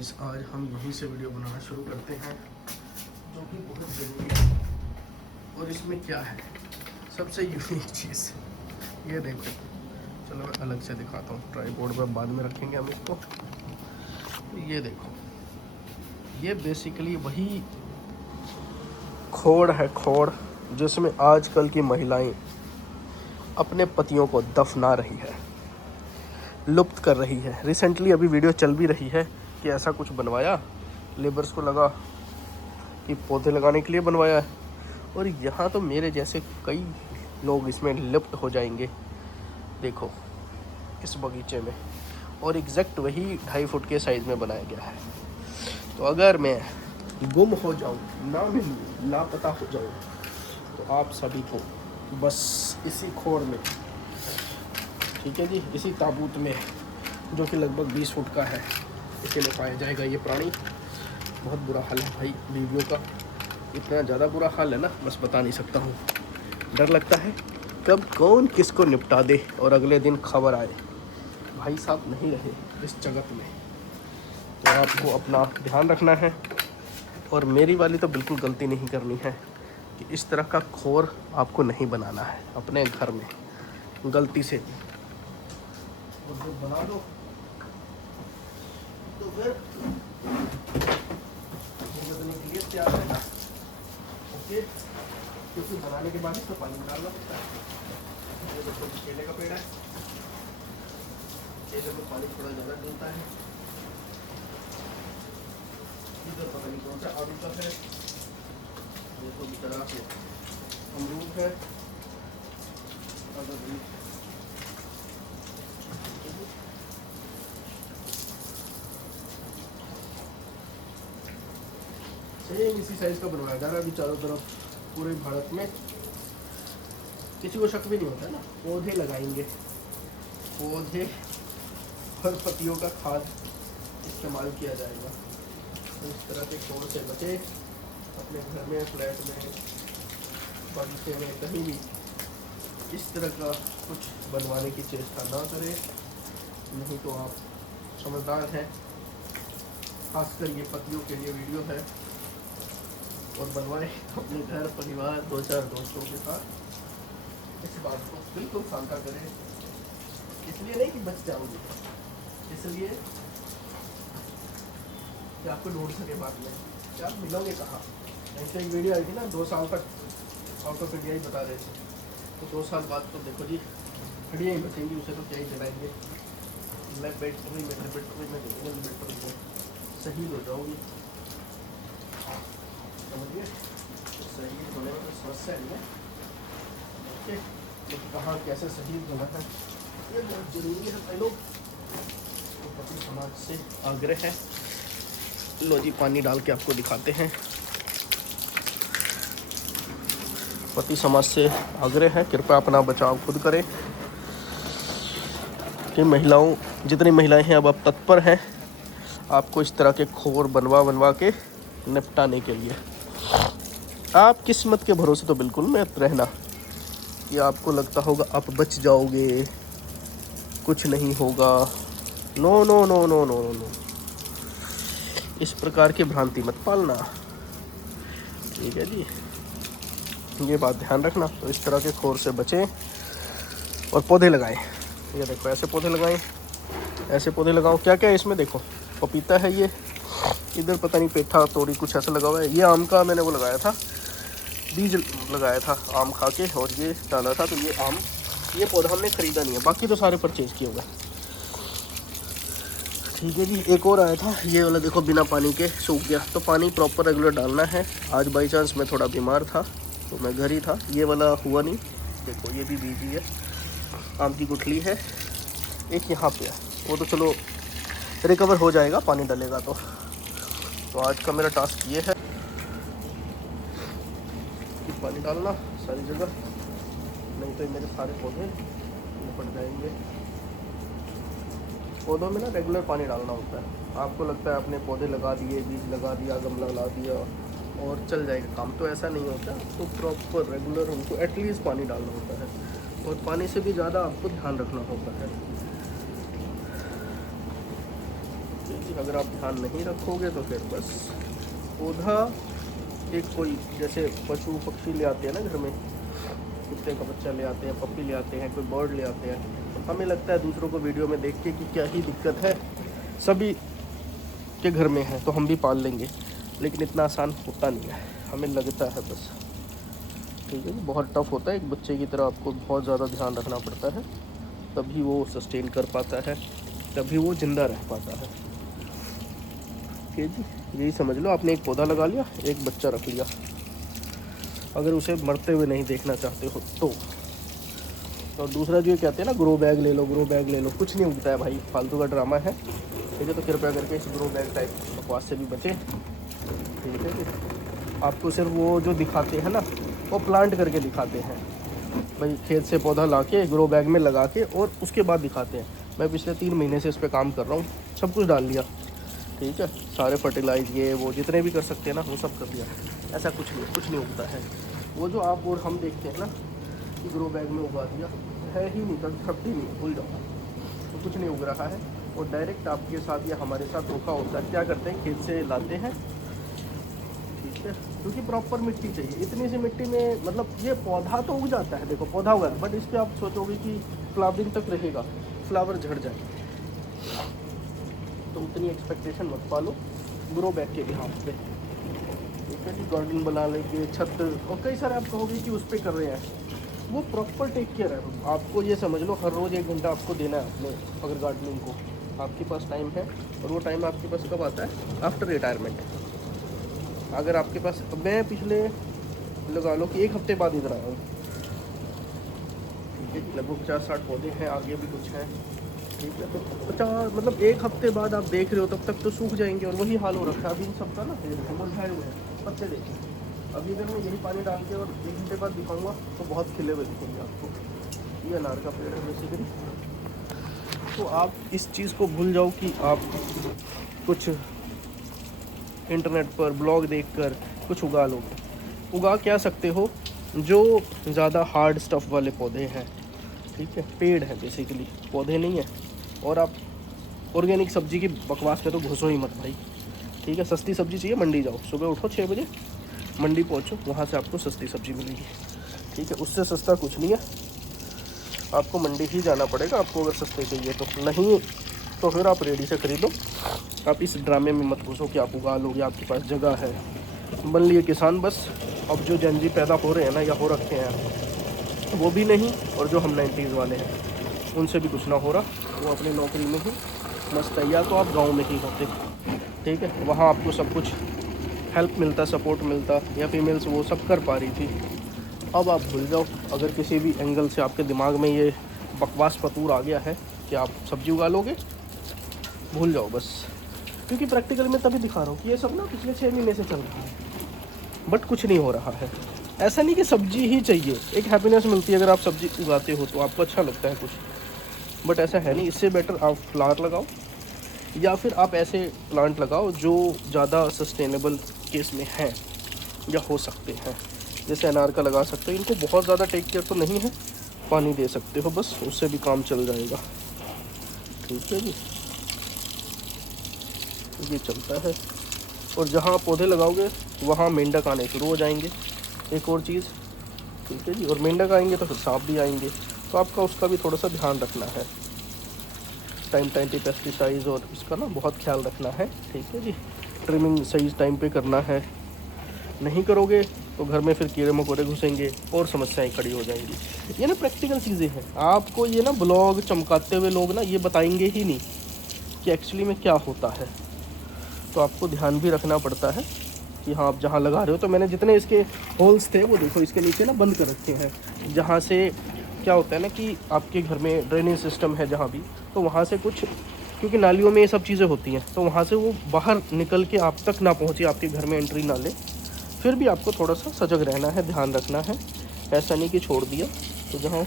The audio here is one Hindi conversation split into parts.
आज हम यहीं से वीडियो बनाना शुरू करते हैं, जो कि बहुत ज़रूरी है। और इसमें क्या है सबसे यूनिक चीज़, ये देखो। चलो मैं अलग से दिखाता हूँ, ट्राइपॉड पर बाद में रखेंगे हम इसको। ये देखो, ये बेसिकली वही खोड़ है, खोड़ जिसमें आजकल की महिलाएं अपने पतियों को दफना रही है, लुप्त कर रही है। रिसेंटली अभी वीडियो चल भी रही है कि ऐसा कुछ बनवाया, लेबर्स को लगा कि पौधे लगाने के लिए बनवाया है, और यहाँ तो मेरे जैसे कई लोग इसमें लुप्त हो जाएंगे। देखो इस बगीचे में, और एग्जैक्ट वही 2.5 फुट के साइज़ में बनाया गया है। तो अगर मैं गुम हो जाऊँ, ना मिलूँ, लापता हो जाऊँ, तो आप सभी को बस इसी खोर में, ठीक है जी, इसी ताबूत में जो कि लगभग 20 फुट का है, इसे में पाया जाएगा ये प्राणी। बहुत बुरा हाल है भाई बीवियों का, इतना ज़्यादा बुरा हाल है ना, बस बता नहीं सकता हूँ। डर लगता है कब कौन किसको निपटा दे और अगले दिन खबर आए भाई साहब नहीं रहे इस जगत में। तो आपको अपना ध्यान रखना है, और मेरी वाली तो बिल्कुल गलती नहीं करनी है कि इस तरह का खोर आपको नहीं बनाना है अपने घर में गलती से भी। और जब बना दो तो फिर भुगतने के लिए तैयार रहना, ओके। क्योंकि बनाने के बाद इसमें पानी डालना पड़ता है। ये देखो केले का पेड़ है, केले में पानी थोड़ा ज़्यादा डलता है। इधर पता नहीं कौन सा आलू का है, ये तो तरह से अमरूद है। अगर सेम इसी साइज का बनवाया जा रहा है अभी चारों तरफ पूरे भारत में। किसी को शक भी नहीं होता है ना, पौधे लगाएंगे, पौधे और पत्तियों का खाद इस्तेमाल किया जाएगा। तो इस तरह के खोर से बचे, अपने घर में, फ्लैट में, बगीचे में, कहीं भी इस तरह का कुछ बनवाने की चेष्टा ना करें, नहीं तो आप समझदार हैं। खासकर ये पत्तियों के लिए वीडियो है, और बनवाएं अपने घर परिवार 2-4 दोस्तों के साथ। इस बात को बिल्कुल साझा करें, इसलिए नहीं कि बच जाओगे, इसलिए कि आपको ढूंढ सके बाद में कि आप मिलोगे कहाँ। ऐसे एक वीडियो आई थी ना, 2 साल तक आउट ऑफ इंडिया ही बता रहे थे, तो 2 साल बाद तो देखो जी हड्डियाँ ही बचेंगी, उसे तो क्या ही जलाएंगे। लेबोरेटरी में शहीद हो जाओगी, समझिए। शहीद होने में तो समस्या नहीं है, ओके, लेकिन कहाँ कैसे शहीद होना है ये बहुत ज़रूरी है भाई लोग। तो पति समाज से आग्रह है, लो जी पानी डाल के आपको दिखाते हैं। पति समाज से आग्रह है, कृपया अपना बचाव खुद करें। कि महिलाओं, जितनी महिलाएं हैं अब तत्पर हैं आपको इस तरह के खोर बनवा के निपटाने के लिए। आप किस्मत के भरोसे तो बिल्कुल मत रहना कि आपको लगता होगा आप बच जाओगे, कुछ नहीं होगा। No no no no no no, इस प्रकार की भ्रांति मत पालना, ठीक है जी। ये बात ध्यान रखना। तो इस तरह के खोर से बचें और पौधे लगाएं। ये देखो ऐसे पौधे लगाएं, ऐसे पौधे लगाओ। क्या क्या है इसमें देखो, पपीता है ये, इधर पता नहीं पेठा तोड़ी कुछ ऐसा लगा हुआ है। ये आम का मैंने वो लगाया था, बीज लगाया था आम खा के, और ये डाला था। तो ये आम, ये पौधा हमने ख़रीदा नहीं है, बाकी तो सारे परचेज़ किए हुए, ठीक है जी। एक और आया था ये वाला, देखो बिना पानी के सूख गया। तो पानी प्रॉपर रेगुलर डालना है। आज बाई चांस मैं थोड़ा बीमार था तो मैं घर ही था, ये वाला हुआ नहीं। देखो ये भी बीज ही है, आम की गुठली है। एक यहाँ पे है, वो तो चलो रिकवर हो जाएगा पानी डालेगा तो आज का मेरा टास्क ये है कि पानी डालना सारी जगह, नहीं तो मेरे सारे पौधे निपट जाएंगे। पौधों में ना रेगुलर पानी डालना होता है। आपको लगता है आपने पौधे लगा दिए, बीज लगा दिया, गमला लगा दिया और चल जाएगा काम, तो ऐसा नहीं होता। तो प्रॉपर रेगुलर उनको एटलीस्ट पानी डालना होता है, और पानी से भी ज़्यादा आपको ध्यान रखना होता है। जी, अगर आप ध्यान नहीं रखोगे तो फिर बस पौधा एक कोई जैसे पशु पक्षी ले आते हैं ना घर में, कुत्ते का बच्चा ले आते हैं, पप्पी ले आते हैं, कोई बर्ड ले आते हैं, तो हमें लगता है दूसरों को वीडियो में देख के कि क्या ही दिक्कत है, सभी के घर में है तो हम भी पाल लेंगे, लेकिन इतना आसान होता नहीं है, हमें लगता है बस। ठीक है, बहुत टफ होता है, एक बच्चे की तरह आपको बहुत ज़्यादा ध्यान रखना पड़ता है, तभी वो सस्टेन कर पाता है, तभी वो ज़िंदा रह पाता है। ठीक है जी, यही समझ लो, आपने एक पौधा लगा लिया, एक बच्चा रख लिया, अगर उसे मरते हुए नहीं देखना चाहते हो तो। और दूसरा जो ये कहते हैं ना ग्रो बैग ले लो, ग्रो बैग ले लो, कुछ नहीं उगता है भाई, फालतू का ड्रामा है। ठीक है, तो कृपया करके इस ग्रो बैग टाइप बकवास से भी बचें। ठीक है जी, आपको सिर्फ वो जो दिखाते हैं ना, वो प्लांट करके दिखाते हैं भाई, खेत से पौधा लाके ग्रो बैग में लगा के और उसके बाद दिखाते हैं। मैं पिछले 3 महीने से इस पर काम कर रहा हूँ, सब कुछ डाल लिया, ठीक है, सारे फर्टिलाइज ये वो जितने भी कर सकते हैं ना वो सब कर दिया, ऐसा कुछ नहीं उगता है। वो जो आप और हम देखते हैं ना कि ग्रो बैग में उगा दिया, है ही नहीं, खपती नहीं, भूल जाओ, तो कुछ नहीं उग रहा है। और डायरेक्ट आपके साथ या हमारे साथ धोखा होता है, क्या करते हैं, खेत से लाते हैं, ठीक है, क्योंकि प्रॉपर मिट्टी चाहिए, इतनी सी मिट्टी में मतलब ये पौधा तो उग जाता है, देखो पौधा उगा, बट इस पर आप सोचोगे कि फ्लावरिंग तक रहेगा, फ्लावर झड़ जाए, तो उतनी एक्सपेक्टेशन मत पालो ग्रो बैग के बिहाफ पे। ठीक है जी, गार्डन बना लेंगे, छत, और कई सारे आप कहोगे कि उस पर कर रहे हैं, वो प्रॉपर टेक केयर है। आपको ये समझ लो हर रोज़ 1 घंटा आपको देना है अपने, अगर गार्डनिंग को आपके पास टाइम है, और वो टाइम आपके पास कब आता है, आफ्टर रिटायरमेंट। अगर आपके पास, मैं पिछले लगा लो कि 1 हफ्ते बाद इधर आया हूँ, ठीक है, लगभग 50-60 पौधे हैं, आगे भी कुछ हैं, ठीक है, तो 50 मतलब 1 हफ्ते बाद आप देख रहे हो, तब तक तो सूख जाएंगे, और वही हाल हो रखा है अभी इन सबका ना, मुरझाए हुए हैं पत्ते, देखिए अभी अगर मैं यही पानी डाल के और 1 घंटे बाद दिखाऊंगा तो बहुत खिले हुए दिखेंगे आपको। ये अनार का पेड़ है बेसिकली। तो आप इस चीज़ को भूल जाओ कि आप कुछ इंटरनेट पर ब्लॉग देखकर कुछ उगा लोगे। उगा क्या सकते हो, जो ज़्यादा हार्ड स्टफ़ वाले पौधे हैं, ठीक है, पेड़ है बेसिकली, पौधे नहीं है। और आप ऑर्गेनिक सब्जी की बकवास में तो घुसो ही मत भाई, ठीक है। सस्ती सब्जी चाहिए, मंडी जाओ, सुबह उठो 6 बजे, मंडी पहुंचो, वहाँ से आपको सस्ती सब्जी मिलेगी, ठीक है। उससे सस्ता कुछ नहीं है, आपको मंडी ही जाना पड़ेगा आपको अगर सस्ते चाहिए तो। नहीं तो फिर आप रेडी से खरीदो। आप इस ड्रामे में मत घुसो कि आप उगा लोगे, आपके पास जगह है, बन लिए किसान बस। अब जो जनजी पैदा हो रहे हैं ना, या हो रखे हैं, वो भी नहीं, और जो हम 90s वाले हैं उनसे भी कुछ ना हो रहा, वो अपनी नौकरी में ही मस्त है। या तो आप गाँव में ही होते, ठीक है, वहाँ आपको सब कुछ हेल्प मिलता, सपोर्ट मिलता, या फीमेल्स वो सब कर पा रही थी। अब आप भूल जाओ, अगर किसी भी एंगल से आपके दिमाग में ये बकवास फतूर आ गया है कि आप सब्जी उगा लोगे, भूल जाओ बस। क्योंकि प्रैक्टिकल में तभी दिखा रहा हूँ कि ये सब ना पिछले 6 महीने से चल रहा है, बट कुछ नहीं हो रहा है। ऐसा नहीं कि सब्जी ही चाहिए, एक हैप्पीनेस मिलती है अगर आप सब्जी उगाते हो तो आपको अच्छा लगता है कुछ, बट ऐसा है नहीं। इससे बेटर आप फ्लावर लगाओ, या फिर आप ऐसे प्लांट लगाओ जो ज़्यादा सस्टेनेबल केस में हैं या हो सकते हैं। जैसे अनार का लगा सकते हो, इनको बहुत ज़्यादा टेक केयर तो नहीं है, पानी दे सकते हो बस, उससे भी काम चल जाएगा, ठीक है जी। ये चलता है। और जहाँ पौधे लगाओगे वहाँ मेंढक आने शुरू हो जाएंगे, एक और चीज़, ठीक है जी। और मेंढक आएंगे तो फिर सांप भी आएंगे, तो आपका उसका भी थोड़ा सा ध्यान रखना है, टाइम पे पेस्टिसाइड्स और इसका ना बहुत ख्याल रखना है, ठीक है जी। ट्रिमिंग सही टाइम पे करना है, नहीं करोगे तो घर में फिर कीड़े मकोड़े घुसेंगे और समस्याएं खड़ी हो जाएंगी। ये ना प्रैक्टिकल चीज़ें हैं, आपको ये ना ब्लॉग चमकाते हुए लोग ना ये बताएंगे ही नहीं कि एक्चुअली में क्या होता है। तो आपको ध्यान भी रखना पड़ता है कि हाँ, आप जहाँ लगा रहे हो, तो मैंने जितने इसके होल्स थे वो देखो इसके नीचे ना बंद कर रखे हैं, जहाँ से क्या होता है ना कि आपके घर में ड्रेनेज सिस्टम है जहाँ भी, तो वहाँ से कुछ, क्योंकि नालियों में ये सब चीज़ें होती हैं, तो वहाँ से वो बाहर निकल के आप तक ना पहुँचे, आपके घर में एंट्री ना ले। फिर भी आपको थोड़ा सा सजग रहना है, ध्यान रखना है, ऐसा नहीं कि छोड़ दिया तो जहाँ,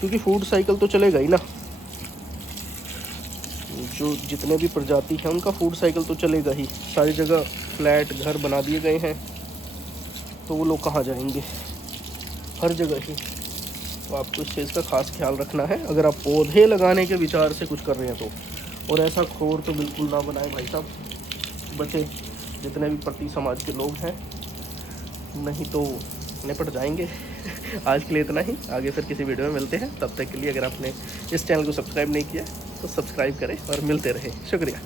क्योंकि फूड साइकिल तो चलेगा ही ना, जो जितने भी प्रजाति हैं उनका फूड साइकिल तो चलेगा ही। सारी जगह फ्लैट घर बना दिए गए हैं, तो वो लोग कहाँ जाएंगे, हर जगह ही। तो आपको इस चीज़ का खास ख्याल रखना है अगर आप पौधे लगाने के विचार से कुछ कर रहे हैं तो। और ऐसा खोर तो बिल्कुल ना बनाए भाई साहब, बचे जितने भी प्रति समाज के लोग हैं, नहीं तो निपट जाएंगे। आज के लिए इतना ही, आगे फिर किसी वीडियो में मिलते हैं। तब तक के लिए अगर आपने इस चैनल को सब्सक्राइब नहीं किया तो सब्सक्राइब करें और मिलते रहें। शुक्रिया।